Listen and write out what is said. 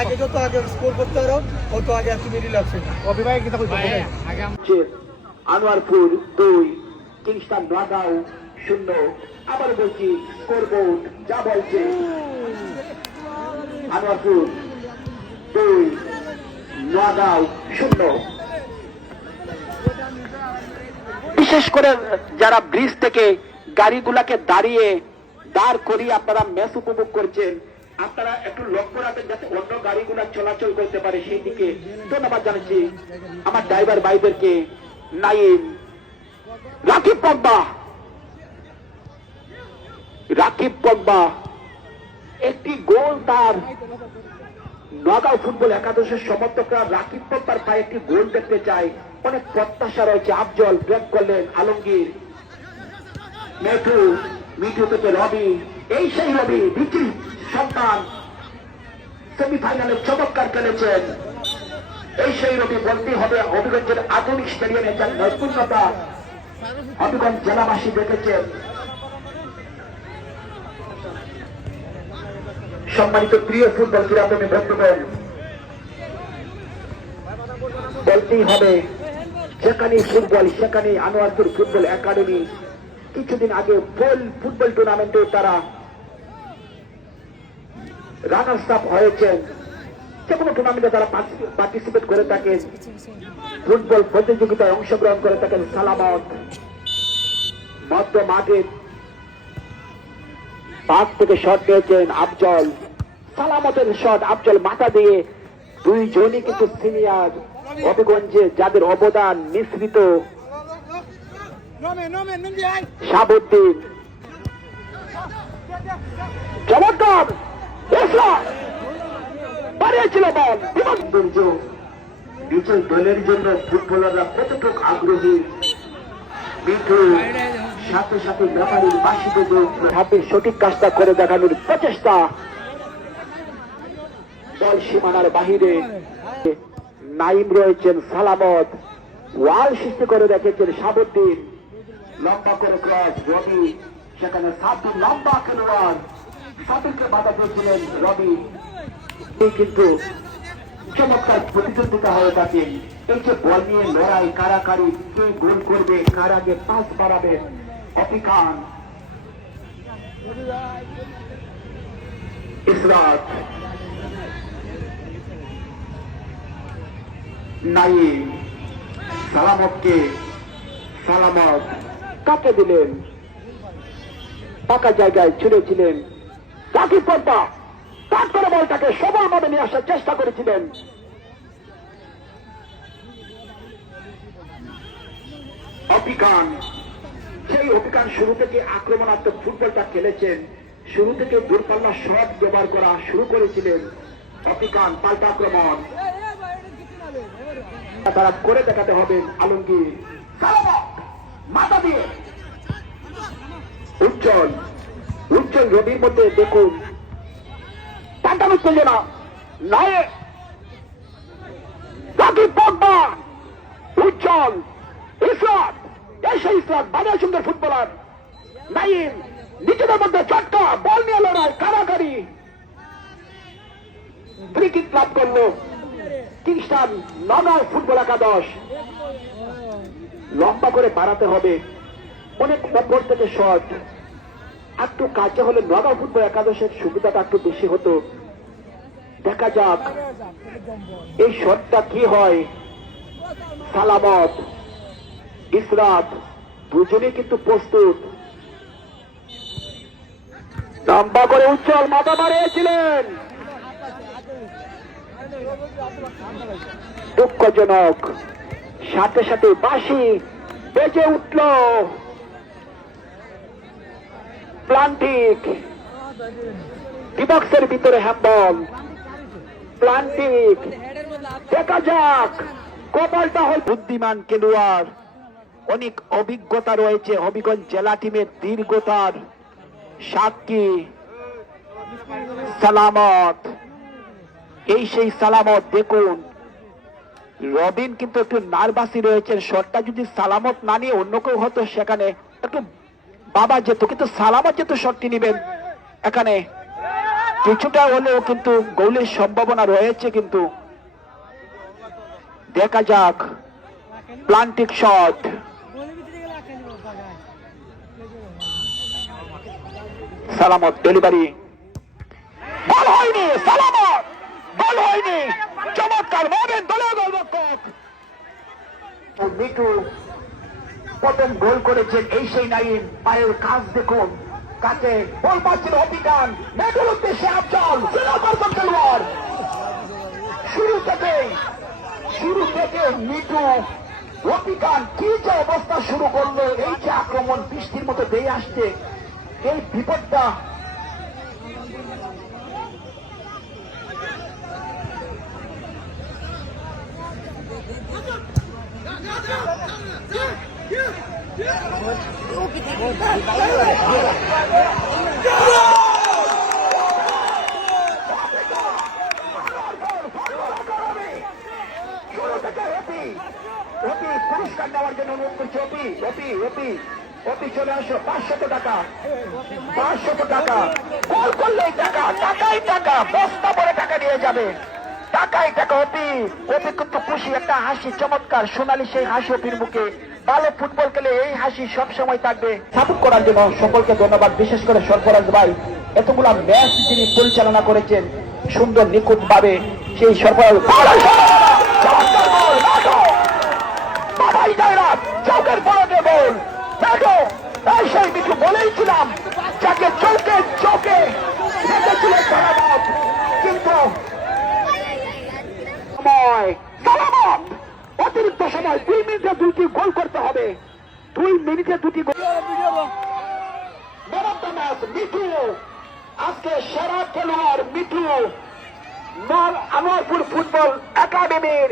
আগে যত আগে স্কোর করতে পারো তত আগে তুমি রিল্যাক্স আনোয়ারপুর 2 কিংস্টান নগাঁও 0। আবার বলছি স্কোর বোর্ড যা বলছে আনোয়ারপুর 2 নগাঁও 0। বিশেষ করে যারা ব্রিজ থেকে গাড়িগুলাকে দাঁড় করিয়ে আপনারা ম্যাচ উপভোগ করছেন, আপনারা একটু লক্ষ্য রাখবেন যাতে অন্য গাড়িগুলা চলাচল করতে পারে সেই দিকে। ধন্যবাদ জানাচ্ছি আমার ড্রাইভার ভাইদেরকে। নাইম রাকিব পগবা একটি গোল তার নগাঁও ফুটবল একাদশের সমর্থকরা রাকিব পগবার পায়ে একটি গোল দেখতে চায়। অনেক প্রত্যাশা রয়েছে। আফজল ব্রেক করলেন, আলমগীর, মিঠু থেকে রবি, এই সেই রবি বিচির সন্তান, সেমিফাইনালে চমৎকার খেলেছেন। এই সেই রবি বলতে হবে হবিগঞ্জের আধুনিক স্টেডিয়ামে যার নৈপুণ্যতা হবিগঞ্জ জেলাবাসী দেখেছেন। সম্মানিত প্রিয় ফুটবল ক্রীড়াপ্রেমী বন্ধুগণ, বলতেই হবে যেখানে ফুটবল সেখানে আনোয়ারপুর ফুটবল একাডেমি কিছুদিন আগে ফুটবল টুর্নামেন্টে তারা রানার্স আপ হয়েছেন। যে কোনো টুর্নামেন্টে তারা পার্টিসিপেট করে থাকেন, ফুটবল প্রতিযোগিতায় অংশগ্রহণ করে থাকেন। সালামত মধ্য মাঠে পাক থেকে শট নিয়েছেন আফজল, সালামতের শট আফজল মাথা দিয়ে। দুইজনই কিন্তু সিনিয়র হবিগঞ্জে যাদের অবদান মিশ্রিত। শাহাবুদ্দিন চমৎকার বাড়িয়েছিল বল। বিজয় দলের জন্য ফুটবলাররা কতটুকু আগ্রহী, মিঠু সাথে সাথে ব্যাপারীর বাসীদের সঠিক কাজটা করে দেখানোর প্রচেষ্টা। বল সীমানার বাহিরে, নাইম রয়েছেন, সালামত ওয়াল সৃষ্টি করে রেখেছেন শাহাবুদ্দিন। লম্বা করে ক্রস রবি, সেখানে সাব্বির লম্বা খেলোয়াড়, সাব্বিরকে বাধা দিয়েছিলেন রবি। কিন্তু চমৎকার প্রতিদ্বন্দ্বিতা হয়ে থাকেন। এই যে বল নিয়ে লড়াই, কারাকারি, কে গোল করবে, কার আগে পাস বাড়াবে। অপিকান, ইসরাত, নাইম, সালামত কাকে দিলেন, পাকা জায়গায় ছুড়েছিলেন। রাকিব পগবা তার করে বলটাকে সমানভাবে নিয়ে আসার চেষ্টা করেছিলেন। অপিকান, সেই অপিকান শুরু থেকে আক্রমণাত্মক ফুটবলটা খেলেছেন, শুরু থেকে দূরপাল্লা শট ব্যবহার করা শুরু করেছিলেন। অপিকান পাল্টা আক্রমণ তারা করে দেখাতে হবে। আলমগীর মাথা দিয়ে উজ্জ্বল রবির মধ্যে দেখুন পাল্টানো চলছে না। নয় রাকিব পগবা, উজ্জ্বল, ইসরাত, এসে ইসরাত বাজার সুন্দর ফুটবলার। নাইম নিজেদের মধ্যে চটকা বল নিয়ে লড়াই, কারাকারি, ফ্রি কিক লাভ করলো কিংস্টান নগাঁও ফুটবল একাদশ। লম্বা করে বাড়াতে হবে, অনেক উপর থেকে শট। একটু কাছে হলে নগাঁও ফুটবল একাদশের সুবিধাটা একটু বেশি হতো। দেখা যাক এই শটটা কি হয়। সালামত, ইসরাত দুজনেই কিন্তু প্রস্তুত। লম্বা করে উজ্জ্বল মাথা বাড়িয়েছিলেন, দুঃখজনক। সাথে সাথে বাঁশি বেজে উঠল। প্লান্টিক ডিবক্সের ভিতরে হ্যাম্বল প্লান্টিক দেখা যাক কপালটা হল বুদ্ধিমান খেলোয়াড় অনেক অভিজ্ঞতা রয়েছে হবিগঞ্জ জেলা টিমের দীর্ঘতার সাক্ষী সালামত এই সেই সালামত দেখুন রবিন কিন্তু একটু নার্ভাসই রয়েছেন শটটা যদি সালামত না নিয়ে অন্য কেউ হতো সেখানে একটু বাবা যেত কিন্তু সালামত যেহেতু শটটি নেবেন এখানে কিছুটা হলেও কিন্তু গোলের সম্ভাবনা রয়েছে কিন্তু দেখা যাক প্লান্টিক শট সালামত ডেলিভারি বল হয়নি সালামত বল হয়নি চমৎকার মোমেন দলীয় গোলরক্ষক মিঠু প্রথম গোল করেছেন এই সেই নাইম পায়ের কাজ দেখুন কাছে বল পাচ্ছিল অভিযান মেঘের উদ্দেশ্যে আফজল খেলোয়াড় শুরু থেকে মিঠু অভিযান কি যে অবস্থা শুরু করলো এই যে আক্রমণ বৃষ্টির মতো বেয়ে আসছে এই বিপদটা পুরস্কার নেওয়ার জন্য অনুরোধ করছি অপি চলে আসো 500 টাকা গোল করলেই টাকা টাকাই টাকা বস্তা ভরে টাকা নিয়ে যাবে টাকাই টাকা অপি কিন্তু খুশি একটা হাসি চমৎকার সোনালী সেই হাসি অপির মুখে ভালো ফুটবল খেলে এই হাসি সব সময় থাকবে সাপোর্ট করার জন্য সকলকে ধন্যবাদ বিশেষ করে সরফরাজ ভাই এতগুলা ম্যাচ যিনি পরিচালনা করেছেন সুন্দর নিখুঁত ভাবে সেই সরফরাজ চৌকের পরে বল সেই কিছু বলেইছিলাম যাকে চোখে রেখেছিলেন সালামত কিন্তু সালামত অতিরিক্ত সময় 2 মিনিটে 2টি গোল করতে হবে 2 মিনিটে 2টি গোল মিঠু আজকে সেরা খেলোয়াড় মিঠু আনোয়ারপুর ফুটবল একাডেমির